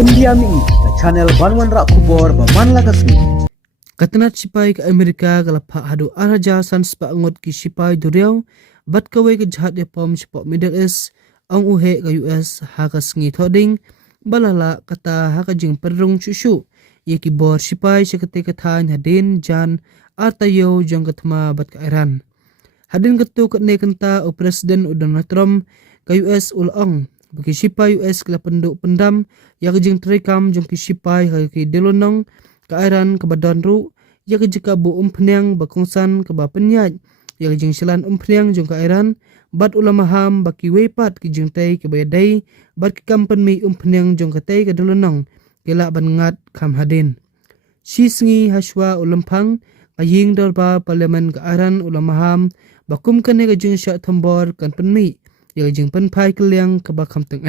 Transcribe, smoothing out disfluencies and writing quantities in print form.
India mi the channel banwan ra kubor ba manla kasni. Katanat sipai ke Amerika kalapa hadu araja san spa ngot ki sipai duriau bat kawe ke jahat ya pom sipok Middle East ang uhe ke US hakas ngi thoding balala kata haka jing perrung chushu ye ki bor sipai sekete kathan hadin jan atayo jong katma bat ka Iran hadin ketu kat ne kenta o presiden Donald Trump ke US ulang bagi sipai US kala penduk pendam ya ke jing terekam jong ki sipai ki delonong ke Iran ke badan ru ya ke jika bu umpnyang bakongsan ke ba penyaj ya ke jing silan umpnyang jong ke Iran bat ulama ham baki wepat ki jing tai ke bayadai bat ki company umpnyang jong ke tai ke delonong kela ban ngat kham hadin sisngi haswa ulampang aying dorba parlimen ke Iran ulama ham bakum kane ke jing syak thambor kan penmi ya ke jing penpai keliang ke ba kham teng